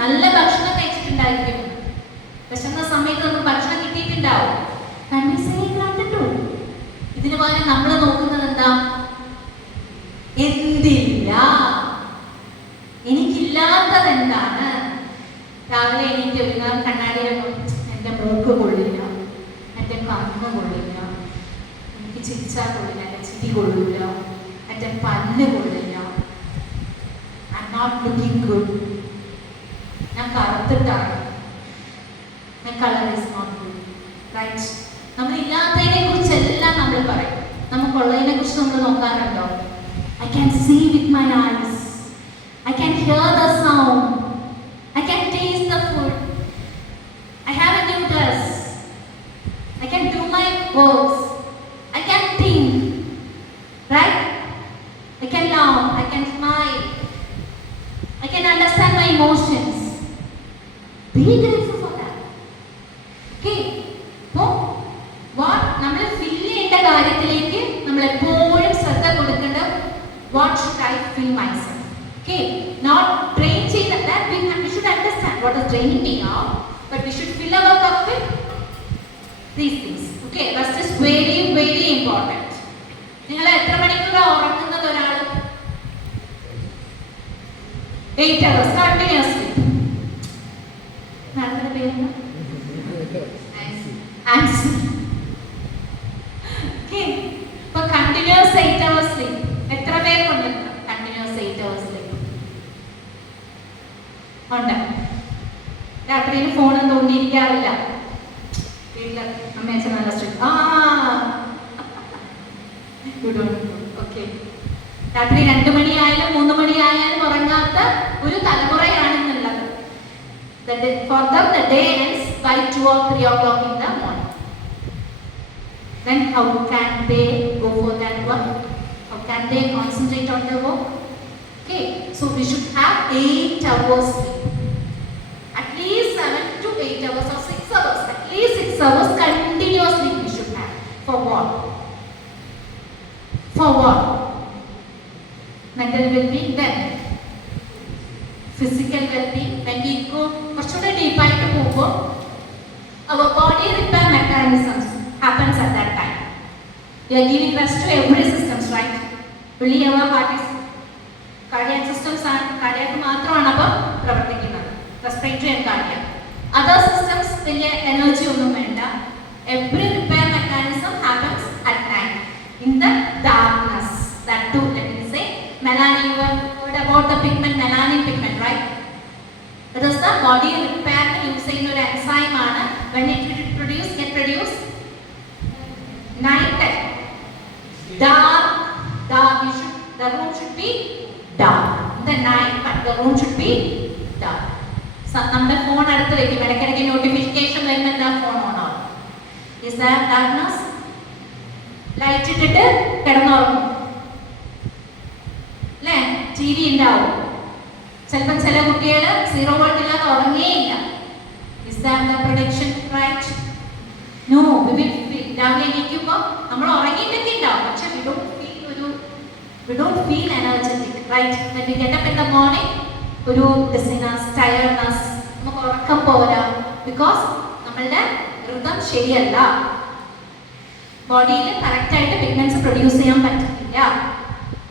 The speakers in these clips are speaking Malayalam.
നല്ല ഭക്ഷണം കഴിച്ചിട്ടുണ്ടായിരിക്കും. വിശന്ന സമയത്ത് നമുക്ക് ഭക്ഷണം കിട്ടിയിട്ടുണ്ടാവും. ഇതിന് പകരം നമ്മൾ നോക്കുന്നത് എന്താ? എന്തില്ല, എനിക്കില്ലാത്തത് എന്താണ്? രാവിലെ എനിക്ക് കണ്ണാടിയിലൊന്നും എൻ്റെ മൂക്ക് കൊള്ളില്ല, എൻ്റെ കണ്ണ് കൊള്ളില്ല, എനിക്ക് ചിരിച്ചാൽ കൊള്ളില്ല, എൻ്റെ ചിരി കൊള്ളില്ല, എൻ്റെ പല്ല് കൊള്ളില്ല, I am not looking good, ഞാൻ കറുത്തിട്ടാണ്, my colour is not good, right? നമ്മൾ ഇല്ലാത്തതിനെ കുറിച്ചെല്ലാം നമ്മൾ പറയും. നമുക്കുള്ളതിനെ കുറിച്ച് നമ്മൾ നോക്കാറുണ്ടോ? I can see with my eyes, I can hear the sound, I can taste the food, I have a new dress, I can do my works, I can think, right? I can laugh, I can smile, I can understand my emotions. Be grateful for that. Okay? So, what നമ്മൾ ഫിൽ ചെയ്യേണ്ട കാര്യത്തിലേക്ക് നമ്മൾ എപ്പോഴും ശ്രദ്ധ കൊടുക്കേണ്ട. What should I fill myself? Okay, not drain that we should understand what is draining me out, but we should fill our cup with these things. Okay, rest is very very important. നിങ്ങൾ എത്ര മണിക്കൂറാണ് ഉറങ്ങുന്നത്? ഒരാൾ 8 hours continuously. നടക്കുന്ന പേരെന്താ? ആൻസി. Okay, അപ്പോൾ continuous 8 hours sleep. എത്ര പേർക്കുണ്ട് കണ്ടിന്യൂസ് 8 hours sleep? ഉണ്ട്. രാത്രിയിൽ ഫോണും തോണ്ടിയിരിക്കാറില്ല. വീട്ടിൽ അമ്മയച്ഛൻ നല്ല സ്ട്രിക്റ്റ്. ഓക്കെ. രാത്രി 2 മണിയായാലും 3 മണിയായാലും ഉറങ്ങാത്ത ഒരു തലമുറയാണെന്നുള്ളത്. For them the day ends by 2 or 3 o'clock in the morning. Then how can they go for that work? How can they concentrate on their work? Okay, so we should have 8 hours sleep. At least 7 to 8 hours or 6 hours. At least 6 hours continuous sleep we should have. For what? For what? Mental well-being, then physical well-being. When we go കുറച്ചുകൂടെ ഡീപ്പായിട്ട് പോകുമ്പോൾ our body repair mechanisms happens at that time. We are giving rest to every systems, right? Only our heart is cardiac systems are cardiac മാത്രമാണ് അപ്പോൾ പ്രവർത്തിക്കുന്നത്. Respiratory and cardiac. Other systems വലിയ എനർജി ഒന്നും വേണ്ട. Every repair mechanism happens at night in the darkness. That too, let me say, melanin. You heard about the pigment, melanin pigment, right? It is the body repair using an enzyme ആണ്. When it get produced night time, dark. The room should be dark in the night, but the room should be dark. So നമ്മുടെ ഫോൺ അടുത്ത് വെക്കും, ഇടയ്ക്കിടയ്ക്ക് നോട്ടിഫിക്കേഷൻ വരുമ്പോൾ എന്താ ഫോൺ ഓൺ ആവും. Is that darkness? ലൈറ്റ് ഇട്ടിട്ട് കിടന്നുറങ്ങും അല്ലേ? ടി വി ഉണ്ടാവും. ചിലപ്പോൾ ചില കുട്ടികൾ 0 volt ഇല്ലാതെ ഉറങ്ങേയില്ല. Is that the prediction, right? No, we will feel. രാവിലെ എണീക്കുമ്പോൾ നമ്മൾ ഉറങ്ങിയിട്ടൊക്കെ ഉണ്ടാവും, പക്ഷെ we don't feel energetic, right? When we get up in the morning, ഒരു dizziness, tiredness, നമുക്ക് ഉറക്കം പോരാ. Because നമ്മളുടെ rhythm ശരിയല്ല. ബോഡിയിൽ കറക്റ്റായിട്ട് പിഗ്മെന്റ്സ് പ്രൊഡ്യൂസ് ചെയ്യാൻ പറ്റുന്നില്ല.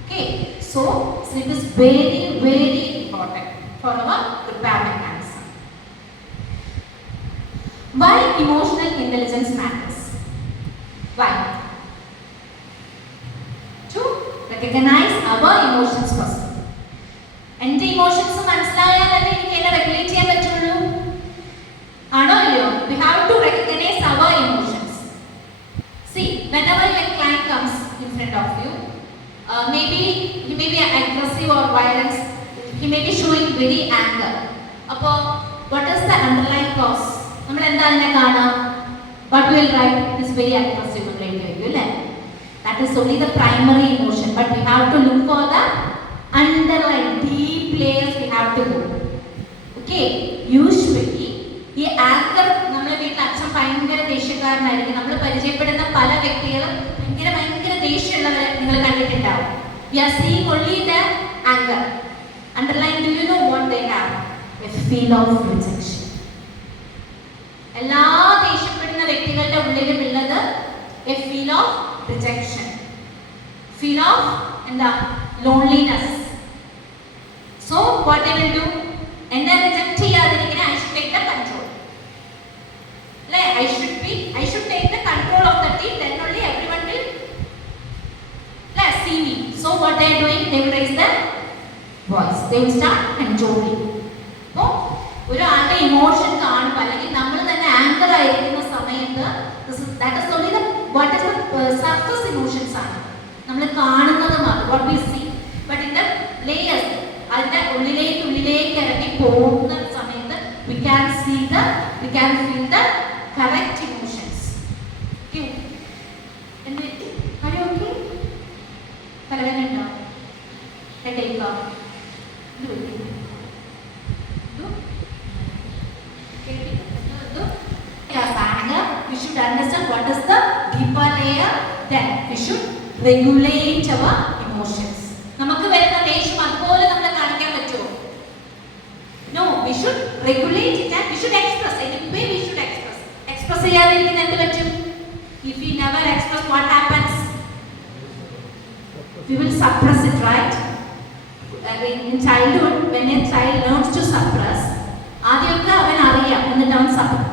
Okay, so sleep is very very important for our repair mechanism. Why emotional intelligence matters? Why? To recognize our emotions first. എൻ്റെ ഇമോഷൻസ് മനസ്സിലായാലല്ലേ എനിക്ക് എന്നെ റെഗുലേറ്റ് ചെയ്യാൻ പറ്റുള്ളൂ. ആണോ അല്ലയോ? We have to recognize our emotions. See, whenever a client comes in front of you, maybe he may be aggressive or violent. He may be showing very anger. അപ്പോൾ what is the underlying cause? നമ്മൾ എന്താ അതിനെ കാണാം? What will write is very aggressive എന്ന് എഴുതി അല്ലേ? That is only the primary emotion, but we have to look for the underlying deep layers. We have to go. Okay, usually ഈ ആങ്കർ നമ്മുടെ വീട്ടിൽ അച്ഛൻ ഭയങ്കര ദേഷ്യക്കാരനായിരിക്കും. നമ്മൾ പരിചയപ്പെടുന്ന പല വ്യക്തികളും ഭയങ്കര ദേഷ്യമുള്ളവരെ നിങ്ങൾ കണ്ടിട്ടുണ്ടാവും. We are seeing only the anger. Underlying, do you know what they have? a feel of rejection. എല്ലാ ദേഷ്യപ്പെടുന്ന വ്യക്തികളുടെ ഉള്ളിലും ഉള്ളത് a feel of rejection, feel of എന്താ loneliness. So what they will do, എന്നെ റിജക്റ്റ് ചെയ്യാതിരിക്കാൻ I should take the control. I should take the control of the team, then only everyone will see me. So what they are doing, they will raise their voice, they will start controlling. So ഒരാളുടെ ഇമോഷൻ കാണുമ്പോൾ അല്ലെങ്കിൽ നമ്മൾ തന്നെ ആങ്കർ ആയിരിക്കുന്ന സമയത്ത് that is only the what is the surface emotions ആണ് നമ്മൾ കാണുന്നത് മാത്രം, what we see, but in the layers അതിന്റെ ഉള്ളിലേക്ക് ഇറങ്ങി പോകുന്ന സമയത്ത് we can feel the correct emotions. Okay, and are you okay? കലകനുണ്ടോ? headache ആ? ഇത് വെക്കുന്നു. We should understand what is the deeper layer, then we should regulate our emotions. നമുക്ക് വരുന്ന ദേഷ്യം അതുപോലെ നമ്മൾ കാണിക്കാൻ പറ്റുമോ? No, we should regulate it and we should express. Anyway, we should express. Express ചെയ്യാതിരിക്കുന്ന എന്ത് പറ്റും? If we never express, what happens? We will suppress it, right? In childhood, when a child learns to suppress, ആദ്യമൊക്കെ അവൻ അറിയാം എന്നിട്ട് അവൻ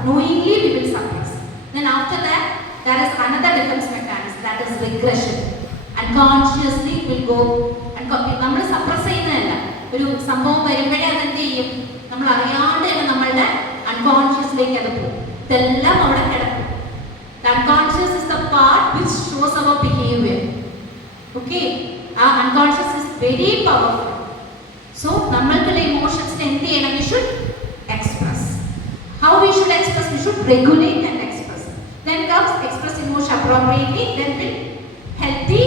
knowingly we will suppress. Then after that, there is another defense mechanism, that is regression. Unconsciously will go നമ്മൾ സപ്രസ് ചെയ്യുന്നതല്ല, ഒരു സംഭവം വരുമ്പോഴേ അതെന്ത് ചെയ്യും, നമ്മൾ അറിയാണ്ട് തന്നെ നമ്മളുടെ അൺകോൺഷ്യസിലേക്ക് അത് പോകും. ഇതെല്ലാം അവിടെ കിടക്കും. Unconscious is the part which shows our behaviour. Okay, ആ unconscious is very powerful. So നമ്മൾക്കുള്ള ഇമോഷൻസിനെ എന്ത് ചെയ്യണം? We should express. How we should express? We should regulate and express. Then comes express emotion appropriately, then build healthy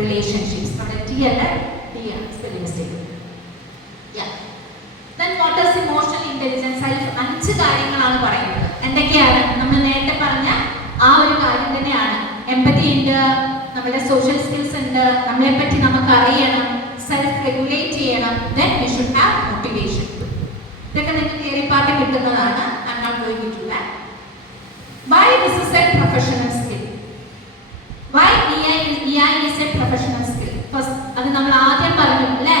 relationships. T and D spelling mistake. Yeah. Then what is emotional intelligence? അഞ്ച് കാര്യങ്ങളാണ് പറയുന്നത്. എന്തൊക്കെയാണ്? നമ്മൾ നേരത്തെ പറഞ്ഞ ആ ഒരു കാര്യം തന്നെയാണ്. എംപതി ഉണ്ട്, നമ്മുടെ സോഷ്യൽ സ്കിൽസ് ഉണ്ട്, നമ്മളെ പറ്റി നമുക്ക് അറിയണം, സെൽഫ് റെഗുലേറ്റ് ചെയ്യണം, then we should have motivation. ഇതൊക്കെ നിങ്ങൾക്ക് തിയറി പാർട്ട് കിട്ടുന്നതാണ്. I'm not going into that. Why this is a professional skill? Why EI is a professional skill? First, അത് നമ്മൾ ആദ്യം പറഞ്ഞു അല്ലേ?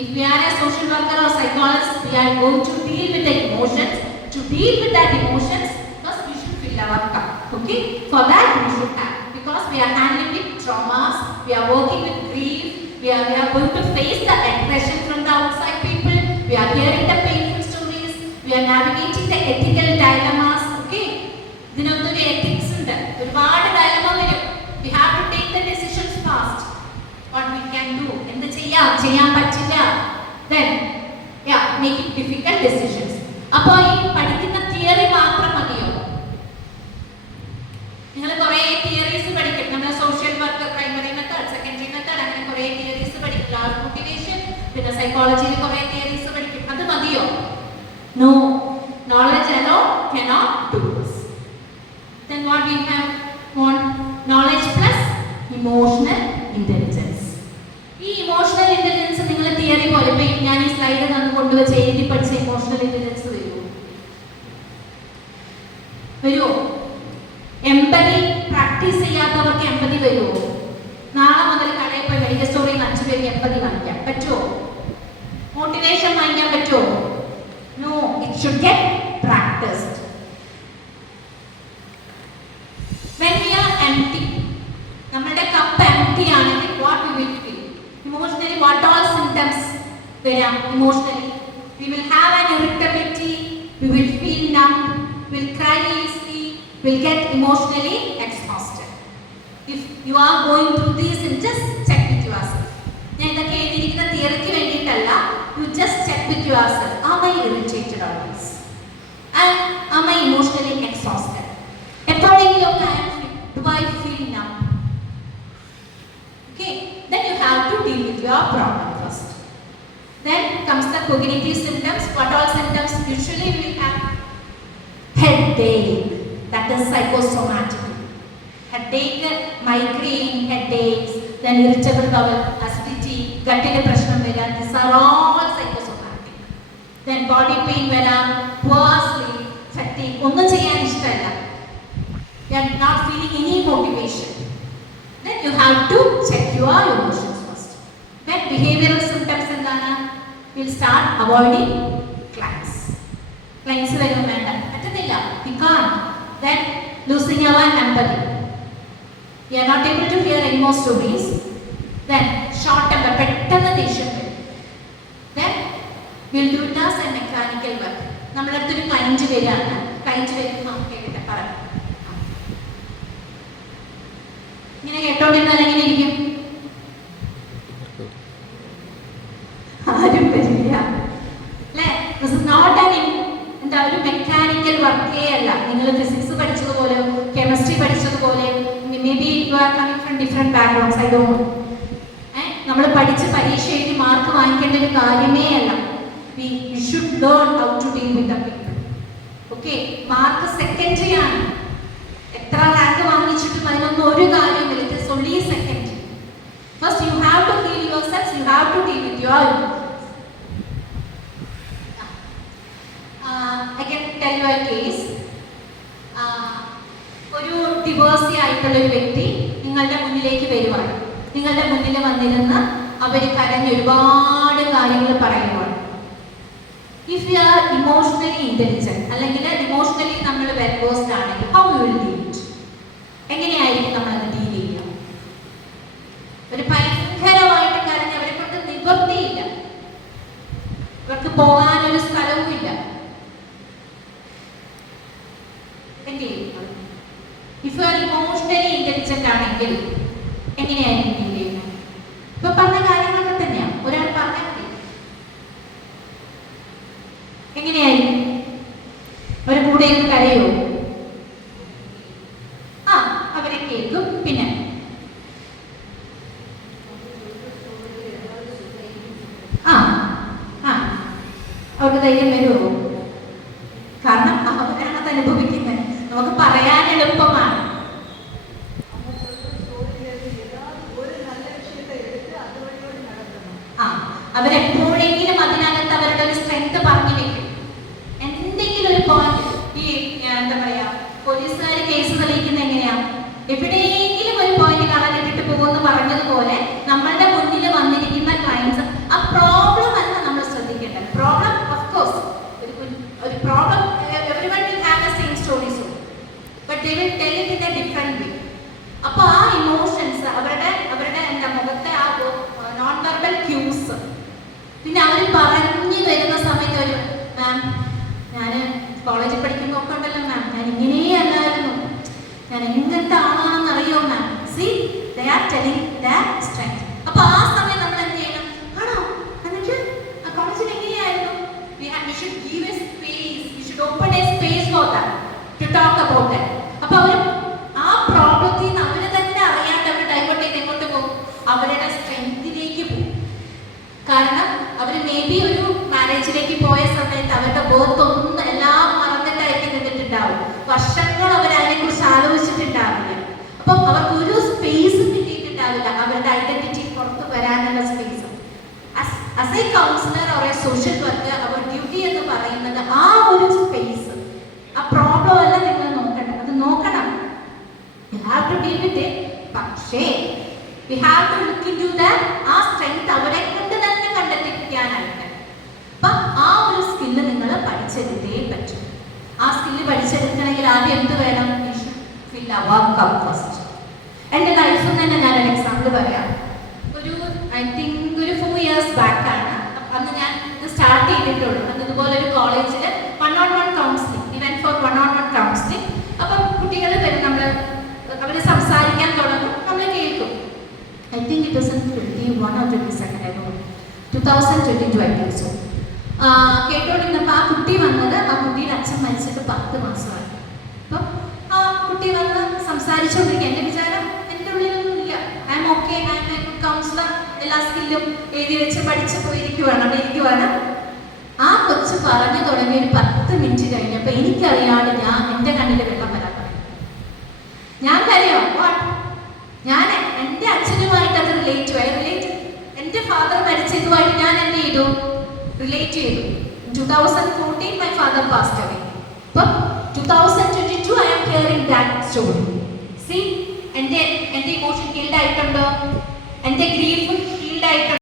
If we are a social worker or psychologist, we are going to deal with the emotions. To deal with that emotions, first we should fill our cup. Okay? For that we should have, because we are handling with traumas, we are working with grief, we are going to face the aggression from the outside people, we are hearing the painful stories, we are navigating the ethical dilemmas. Okay? ഇതിനൊരു ethics ഉണ്ട്, ഒരുപാട് dilemma വരും. We have to take the decisions fast. What we can do, എന്ത് ചെയ്യാൻ പറ്റില്ല, then yeah, making difficult decisions. അപ്പോൾ ഈ പഠിക്കുന്ന തിയറി മാത്രം മതിയോ? നിങ്ങൾ കുറേ തിയറീസ് പഠിക്കും. നമ്മൾ social work, primary method, secondary method, അങ്ങനെ കുറേ തിയറീസ് പഠിക്കും. ലാർജ് മോട്ടിവേഷൻ, പിന്നെ സൈക്കോളജിയിൽ കുറേ തിയറീസ് പഠിക്കും. അത് മതിയോ? No, knowledge alone cannot do this. Then what we have? Knowledge plus emotional intelligence. ഈ ഇമോഷണൽ ഇന്റലിജൻസ് നിങ്ങൾ തിയറി പോലെ ഇപ്പൊ ഞാൻ ഈ സ്ലൈഡ് തന്നു കൊണ്ടുവച്ച് എഴുതി പഠിച്ച ഇമോഷണൽ ഇന്റലിജൻസ് വരുമോ? എംപതി പ്രാക്ടീസ് ചെയ്യാത്തവർക്ക് എംപതി വരുമോ? നാളെ മുതൽ കടയിൽ പോയി മെഡിക്കൽ സ്റ്റോറിൽ നിന്ന് 5 പേർക്ക് എംപതി വാങ്ങിക്കാൻ പറ്റുമോ? മോട്ടിവേഷൻ വാങ്ങിക്കാൻ പറ്റുമോ? No, it should get practised. When we are empty, നമ്മുടെ കപ്പ് empty ആണെങ്കിൽ what we will feel? Emotionally, what all symptoms വരാം? Emotionally, we will have an irritability, we will feel numb, we will cry easily, we will get emotionally exhausted. If you are going through these, just check with yourself. ഞാൻ ഇതൊക്കെ എഴുതിയിരിക്കുന്ന തിയറിക്ക് വേണ്ടിയിട്ടല്ല. You just check with yourself. Am I irritated always? And am I emotionally exhausted? എപ്പോഴെങ്കിലും do I feel numb? Okay, then you have to deal with your problem first. Then comes the cognitive symptoms. What all symptoms? Usually we have headache, that is psychosomatic. Headache, migraine, headaches, then irritable bowel, acidity, gut പ്രശ്നം വരിക. These are all psychosomatic. Then body pain വരാം, poor sleep, fatigue, ഒന്നും ചെയ്യാൻ ഇഷ്ടമല്ല. You are not feeling any motivation. Then you have to check your emotions first. Then behavioral symptoms എന്താണ്? You'll start avoiding clients. Clients വരും വേണ്ട, പറ്റുന്നില്ല, we can't. Then losing our empathy. We are not able to hear any more stories. Then short temper, പെട്ടെന്ന് ദേഷ്യം വരും. Then we'll do it as a mechanical work. നമ്മുടെ അടുത്തൊരു ക്ലയൻറ്റ് വരികയാണ്, ക്ലയൻറ്റ് വരുമ്പോൾ കേൾക്കട്ടെ പറ, ഇങ്ങനെ കേട്ടോണ്ടിരുന്നാൽ എങ്ങനെ ഇരിക്കും? ആരും വരില്ല അല്ലേ? ദിസ് ഇസ് നോട്ട് എന്താ ഒരു മെക്കാനിക്കൽ വർക്കേ അല്ല. നിങ്ങൾ ഫിസിക്സ് പഠിച്ചതുപോലെ, കെമിസ്ട്രി പഠിച്ചതുപോലെ, maybe you are coming from different backgrounds, I don't know. നമ്മൾ പഠിച്ച് പരീക്ഷ എഴുതി മാർക്ക് വാങ്ങിക്കേണ്ട ഒരു കാര്യമേ അല്ല. We should learn how to deal with the people. Okay, mark secondary ആണ്. എത്ര റാങ്ക് വാങ്ങിച്ചിട്ടും അതിനൊന്നും ഒരു കാര്യമില്ല. It is only secondary. First you have to heal yourself, you have to deal with your emotions. I can tell you a case. ഒരു ഡിവോഴ്സി ആയിട്ടുള്ള ഒരു വ്യക്തി നിങ്ങളുടെ മുന്നിലേക്ക് വരുവാണ്. നിങ്ങളുടെ മുന്നിൽ വന്നിരുന്ന് അവർ കരഞ്ഞ് ഒരുപാട് കാര്യങ്ങൾ പറയുവാണ്. If you are emotionally intelligent, അല്ലെങ്കിൽ ഇമോഷണലി നമ്മൾ വെൽ വേഴ്സ്ഡ് ആണെങ്കിൽ, how you will deal it? എങ്ങനെയായിരിക്കും നമ്മൾ അത് ഡീൽ ചെയ്യുക? ഒരു ഭയങ്കരമായിട്ട് കരഞ്ഞ് അവരെ കൊണ്ട് നിവൃത്തിയില്ല, അവർക്ക് പോകാനൊരു സ്ഥലവും ഇല്ല. If you are emotionally intelligent ആണെങ്കിൽ എങ്ങനെയായിരിക്കും ഡീൽ ചെയ്യുന്നത്? ഇപ്പൊ പറഞ്ഞ കാര്യങ്ങളൊക്കെ തന്നെയാണ്. ഒരാൾ പറഞ്ഞാൽ മതി, എങ്ങനെയായിരിക്കും? അവർ കൂടെ കരയോ? അവരെ കേൾക്കും. പിന്നെ അവർക്ക് ധൈര്യം വരുമോ? കാരണം അവരാണ് അത് അനുഭവിക്കുന്നത്. നമുക്ക് പറയാൻ എളുപ്പമാണ്. അവരെപ്പോഴെങ്കിലും അതിനകത്ത് അവരുടെ ഒരു സ്ട്രെങ്ത് പറഞ്ഞു വെക്കും. എന്തെങ്കിലും ഒരു പോയിന്റ്, ഈ എന്താ പറയാ, പോലീസുകാർ കേസ് തെളിയിക്കുന്ന എങ്ങനെയാ, എവിടെയെങ്കിലും ഒരു പോയിന്റ് കളഞ്ഞിട്ടിട്ട് പോകുമെന്ന് പറഞ്ഞതുപോലെ നമ്മളുടെ മുന്നിൽ വന്നിരിക്കുന്ന ക്ലയൻസ് ആ പ്രോബ്ലം അല്ല നമ്മൾ ശ്രദ്ധിക്കേണ്ടത്. പ്രോബ്ലം ഓഫ് കോഴ്സ് ഒരു problem everyone will have the same stories, but they will tell it in A different വേ. അപ്പോൾ ആ ഇമോഷൻസ് അവരുടെ എന്താ മുഖത്തെ ആ നോൺ വെർബൽ ക്യൂസ്, പിന്നെ അവർ പറഞ്ഞു വരുന്ന സമയത്ത് ഒരു മാം, ഞാൻ കോളേജിൽ പഠിക്കുമ്പോൾ ഒക്കെ ഉണ്ടല്ലോ മാം, ഞാൻ ഇങ്ങനെയേ അല്ലായിരുന്നു, ഞാൻ എങ്ങനത്തെ ആളാണെന്ന് അറിയോ ma'am. See they are telling their strength. അപ്പോൾ ആ സമയം നമ്മൾ എന്ത് ചെയ്യണം? ആണോ, എന്നിട്ട് ആ കോളേജിൽ എങ്ങനെയായിരുന്നു? we should give a space, we should open a space for them to talk about that. അപ്പോൾ അവർ ആ പ്രോബ്ലത്തിൽ നിന്ന് അവർ തന്നെ അറിയാണ്ട് അവർ ഡൈവേർട്ട് ചെയ്ത് എങ്ങോട്ട് പോകും? അവരുടെ സ്ട്രെങ്തിലേക്ക് പോകും. കാരണം അവർ മേ ബി ഒരു മാരേജിലേക്ക് പോയ സമയത്ത് അവരുടെ ബോധം ഒന്നും എല്ലാം മറന്നിട്ടായിരിക്കും നിന്നിട്ടുണ്ടാവും. വർഷങ്ങൾ അവർ അതിനെക്കുറിച്ച് ആലോചിച്ചിട്ടുണ്ടാവില്ല. അപ്പം അവർക്ക് ഒരു സ്പേസ് കിട്ടിയിട്ടുണ്ടാവില്ല, അവരുടെ ഐഡന്റിറ്റി പുറത്ത് വരാനുള്ള space. As a counsellor or a social worker, അവർ ഡ്യൂട്ടി എന്ന് പറയുന്നത് ആ ഒരു സ്പേസ്, ആ പ്രോബ്ലം അല്ല നിങ്ങൾ നോക്കണം, അത് നോക്കണം. You have to deal with it. പക്ഷേ we have to look into that. ആ സ്ട്രെങ്ത് അവരെ കൊണ്ട് തന്നെ കണ്ടെത്തിക്കാനായിട്ട്. അപ്പം ആ ഒരു സ്കില്ല് നിങ്ങൾ പഠിച്ചെടുത്തേ പറ്റും. ആ സ്കില്ല് പഠിച്ചെടുക്കണമെങ്കിൽ ആദ്യം എന്ത് വേണം? ഫിൽ അവർ കപ്പ് ഫസ്റ്റ്. എൻ്റെ ലൈഫിൽ തന്നെ ഞാനൊരു എക്സാമ്പിൾ പറയാം. ഐ തിങ്ക് ഒരു 4 years ബാക്കാണ്. അന്ന് ഞാൻ ഇത് സ്റ്റാർട്ട് ചെയ്തിട്ടുള്ളൂ. അന്ന് ഇതുപോലെ ഒരു കോളേജിൽ 1-on-1 കൗൺസിലിംഗ്, ഇവൻ ഫോർ 1-on-1 കൗൺസിലിംഗ്. അപ്പം കുട്ടികൾ വരും, അവർ സംസാരിക്കാൻ തുടങ്ങും, നമ്മൾ കേൾക്കും. I think it was in 21 or 22, I don't know, 2022 I think so. കേട്ടോണ്ടിരുന്നപ്പോൾ ആ കുട്ടി വന്നത്, ആ കുട്ടിയുടെ അച്ഛൻ മരിച്ചിട്ട് 10 മാസമായി. അപ്പം ആ കുട്ടി വന്ന് സംസാരിച്ചുകൊണ്ടിരിക്കുക. എൻ്റെ വിചാരം എൻ്റെ ഉള്ളിലൊന്നും ഇല്ല, I M okay, I M A good councillor, എല്ലാ സ്കില്ലും എഴുതി വെച്ച് പഠിച്ച് പോയിരിക്കുവാണ്, അവിടെ ഇരിക്കുവാണ്. ആ കൊച്ചു പറഞ്ഞു തുടങ്ങി ഒരു 10 മിനിറ്റ് കഴിഞ്ഞപ്പോൾ എനിക്കറിയാതെ എൻ്റെ കണ്ണിൽ വെള്ളം വരാൻ തുടങ്ങി. ഞാൻ കരയോ? ഞാൻ എൻ്റെ അച്ഛനുമായിട്ട് അത് റിലേറ്റ് എൻ്റെ ഫാദർ മരിച്ചതുമായിട്ട് ഞാൻ എന്ത് ചെയ്തു? റിലേറ്റ് ചെയ്തു. 2014 my father passed away. But 2022 I am hearing that story. See, എൻ്റെ ഇമോഷൻ ഹീൽഡ് ആയിട്ടുണ്ടോ? എൻ്റെ ഗ്രീഫ് ഹീൽഡ് ആയിട്ടുണ്ടോ?